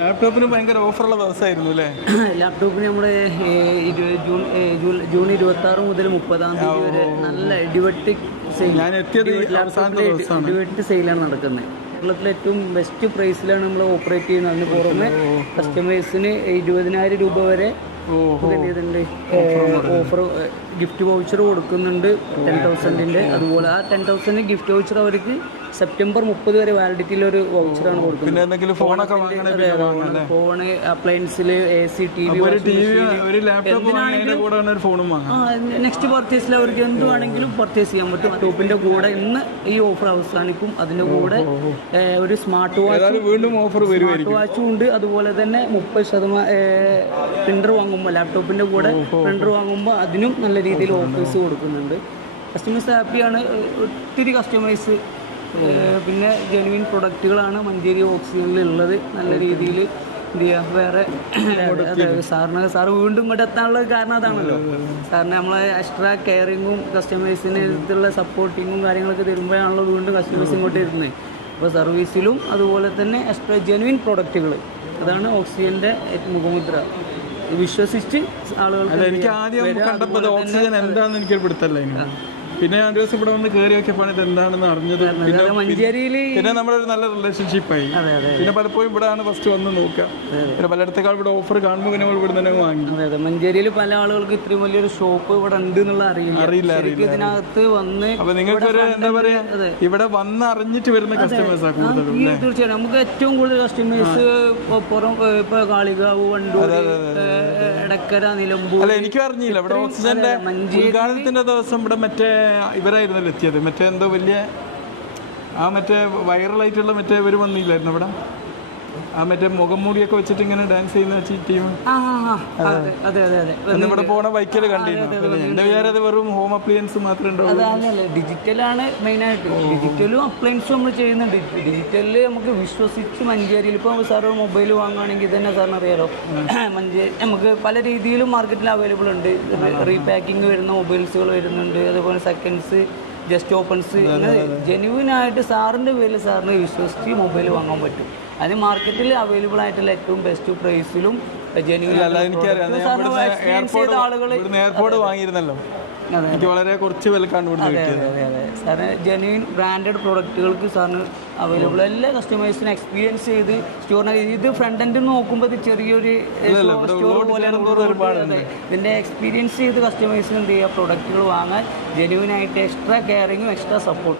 ലാപ്ടോപ്പിന് ഭയങ്കര ഓഫറുള്ള ദിവസമായിരുന്നു അല്ലേ? ലാപ്ടോപ്പിന് നമ്മുടെ ജൂൺ 26 മുതൽ 30 വരെ നല്ല ഇടിവെട്ട് സെയിലാണ് നടക്കുന്നത്. കേരളത്തിലെ ഏറ്റവും ബെസ്റ്റ് പ്രൈസിലാണ് നമ്മൾ ഓപ്പറേറ്റ് ചെയ്യുന്നത്. അതിന് പുറമെ കസ്റ്റമേഴ്സിന് 20,000 രൂപ വരെ ഓഫർ ഗിഫ്റ്റ് വൗച്ചർ കൊടുക്കുന്നുണ്ട് 10,000-ൻ്റെ. അതുപോലെ ആ 10,000 ഗിഫ്റ്റ് വൗച്ചർ അവർക്ക് സെപ്റ്റംബർ 30 വരെ വാലിഡിറ്റിയിലൊരു വൗച്ചറാണ് കൊടുക്കുന്നത്. ഫോണ്, അപ്ലയൻസിൽ, AC, TV, നെക്സ്റ്റ് പർച്ചേസിൽ അവർക്ക് എന്ത് വേണമെങ്കിലും പർച്ചേസ് ചെയ്യാൻ പറ്റും. ലാപ്ടോപ്പിന്റെ കൂടെ ഇന്ന് ഈ ഓഫർ അവസാനിക്കും. അതിന്റെ കൂടെ ഒരു സ്മാർട്ട് വാച്ചും ഉണ്ട്. അതുപോലെ തന്നെ 30% പ്രിന്റർ വാങ്ങുമ്പോൾ, ലാപ്ടോപ്പിന്റെ കൂടെ പ്രിന്റർ വാങ്ങുമ്പോൾ അതിനും നല്ല രീതിയിൽ ഓഫേഴ്സ് കൊടുക്കുന്നുണ്ട്. കസ്റ്റമേഴ്സ് ഹാപ്പിയാണ്. ഒത്തിരി കസ്റ്റമേഴ്സ് പിന്നെ ജെനുവിൻ പ്രൊഡക്റ്റുകളാണ് മഞ്ചേരി ഓക്സിജനിൽ ഉള്ളത്. നല്ല രീതിയിൽ എന്ത് ചെയ്യുക, വേറെ സാറ് വീണ്ടും ഇങ്ങോട്ട് എത്താനുള്ള കാരണം അതാണല്ലോ. സാറിന് നമ്മളെ എക്സ്ട്രാ കെയറിങ്ങും കസ്റ്റമേഴ്സിന് അടുത്തുള്ള സപ്പോർട്ടിങ്ങും കാര്യങ്ങളൊക്കെ തരുമ്പോഴാണല്ലോ വീണ്ടും കസ്റ്റമേഴ്സ് ഇങ്ങോട്ട് വരുന്നത്. അപ്പോൾ സർവീസിലും അതുപോലെ തന്നെ എക്സ്ട്രാ ജെനുവിൻ പ്രൊഡക്റ്റുകൾ, അതാണ് ഓക്സിജൻ്റെ മുഖമുദ്ര. വിശ്വസിച്ച് ആളുകൾ എനിക്ക് ആദ്യം കണ്ടപ്പോൾ ഓക്സിജൻ എന്താണെന്ന് എനിക്കൊരു പിടുത്തല്ല. പിന്നെ ഞാൻ ദിവസം ഇവിടെ വന്ന് കയറി നോക്കിയപ്പോൾ ഇത് എന്താണെന്ന് അറിഞ്ഞത്. പിന്നെ നമ്മുടെ ഒരു നല്ല റിലേഷൻഷിപ്പായി. പിന്നെ പലപ്പോഴും ഇവിടെയാണ് ഫസ്റ്റ് വന്ന് നോക്കുക. പിന്നെ പലയിടത്തേക്കാൾ ഇവിടെ ഓഫർ കാണുമ്പോൾ പിന്നെ ഇവിടെ തന്നെ വാങ്ങി. അതെ, മഞ്ചേരിയിൽ പല ആളുകൾക്ക് ഇത്രയും വലിയൊരു ഷോപ്പ് ഇവിടെ ഉണ്ട് എന്നുള്ള അറിയില്ല. ഇതിനകത്ത് വന്ന് അപ്പൊ നിങ്ങൾക്ക് ഒരു എന്താ പറയാ, ഇവിടെ വന്ന് അറിഞ്ഞിട്ട് വരുന്ന കസ്റ്റമേഴ്സ് ആണ് കൂടുതലും. തീർച്ചയായും നമുക്ക് ഏറ്റവും കൂടുതൽ കസ്റ്റമേഴ്സ് പുറം ഇപ്പൊ കാളികാവ്, വണ്ടൂർ, എടക്കര, നിലമ്പൂർ. അല്ല, എനിക്കും അറിഞ്ഞില്ല ഇവിടെ ഓക്സിജന്റെ ഉദ്ഘാടനത്തിന്റെ ദിവസം ഇവിടെ മറ്റേ ഇവരായിരുന്നല്ലോ എത്തിയത്. മറ്റേ എന്തോ വലിയ മറ്റേ വൈറലായിട്ടുള്ള മറ്റേ ഇവർ വന്നില്ലായിരുന്നു ഇവിടെ. മറ്റേ മുഖം മൂടിയൊക്കെ വെച്ചിട്ട് ഇങ്ങനെ ഡാൻസ് ചെയ്യുന്ന ടീം ഇവിടെ പോണ ബൈക്കിൽ കണ്ടിരുന്നു. എന്റെ വിചാരം അത് വെറും ഹോം അപ്ലയൻസ് മാത്രമേ ഉണ്ടാവുള്ളൂ. ഡിജിറ്റലാണ് മെയിനായിട്ട്. ഡിജിറ്റലും അപ്ലയൻസും നമ്മൾ ചെയ്യുന്നുണ്ട്. ഡിജിറ്റലിൽ നമുക്ക് വിശ്വസിച്ച് മഞ്ചേരിയിൽ ഇപ്പോൾ സാറ് മൊബൈൽ വാങ്ങുകയാണെങ്കിൽ തന്നെ സാറിന് അറിയാലോ, മഞ്ചേരി നമുക്ക് പല രീതിയിലും മാർക്കറ്റിൽ അവൈലബിൾ ഉണ്ട്. റീപാക്കിങ് വരുന്ന മൊബൈൽസുകൾ വരുന്നുണ്ട്. അതുപോലെ സെക്കൻഡ്സ്, ജസ്റ്റ് ഓപ്പൺസ്, ജെന്യൂനായിട്ട് സാറിൻ്റെ പേരിൽ സാറിന് വിശ്വസിച്ച് മൊബൈൽ വാങ്ങാൻ പറ്റും. അതിന് മാർക്കറ്റിൽ അവൈലബിൾ ആയിട്ടുള്ള ഏറ്റവും ബെസ്റ്റ് പ്രൈസിലും എയർപോർട്ട് വാങ്ങിയിരുന്നല്ലോ. എനിക്ക് വളരെ കുറച്ച് വിലക്കാണ് ഇവിടുന്ന് കിട്ടിയത്. സാറിന് ജെന്യൂൻ ബ്രാൻഡഡ് പ്രൊഡക്റ്റുകൾക്ക് സാറിന് അവൈലബിൾ. എല്ലാ കസ്റ്റമേഴ്സിനും എക്സ്പീരിയൻസ് ചെയ്ത് സ്റ്റോറിന് ഇത് ഫ്രണ്ട് എൻഡ് നോക്കുമ്പോൾ ഇത് ചെറിയൊരു സ്റ്റോർ പോലെയാണ്. ഇതിൻ്റെ എക്സ്പീരിയൻസ് ചെയ്ത് കസ്റ്റമേഴ്സിന് എന്ത് ചെയ്യുക, പ്രൊഡക്റ്റുകൾ വാങ്ങാൻ ജെന്യൂനായിട്ട് എക്സ്ട്രാ കെയറിങ്ങും എക്സ്ട്രാ സപ്പോർട്ട്